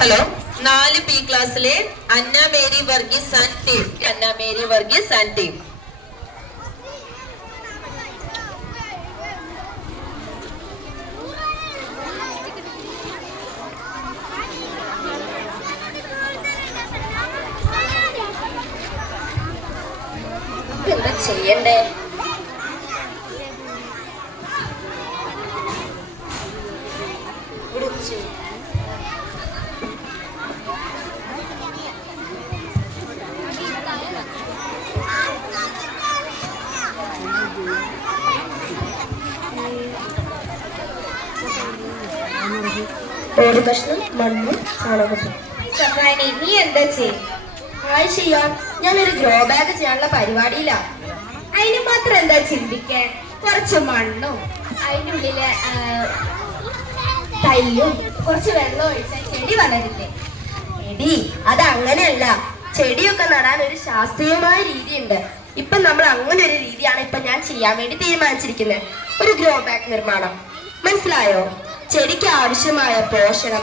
Hello, 4B ക്ലാസ്സിലെ Anna Mary Varghese and team. Anna Mary Varghese and team. എന്താ ചെയ്യണ്ടേ? ഓടി കഷ്ണം മണ്ണും ചാണകവും. നീ എന്താ ചെയ്യാൻ? ഞാനൊരു ഗ്രോ ബാഗ് ചെയ്യാനുള്ള പരിപാടിയില്ല. അതിന് മാത്രം എന്താ ചിന്തിക്കാൻ? കുറച്ച് മണ്ണും അതിൻ്റെ ഉള്ളില് തൈയും കുറച്ച് വെള്ളം ഒഴിച്ചാൽ ചെടി വളരില്ലേ? എടി, അത് അങ്ങനെയല്ല. ചെടിയൊക്കെ നടാൻ ഒരു ശാസ്ത്രീയമായ രീതിയുണ്ട്. ഇപ്പൊ നമ്മൾ അങ്ങനെ ഒരു രീതിയാണ് ഇപ്പൊ ഞാൻ ചെയ്യാൻ വേണ്ടി തീരുമാനിച്ചിരിക്കുന്നത്. ഒരു ഗ്രോ ബാഗ് നിർമ്മാണം. മനസ്സിലായോ? ചെടിക്ക് ആവശ്യമായ പോഷണം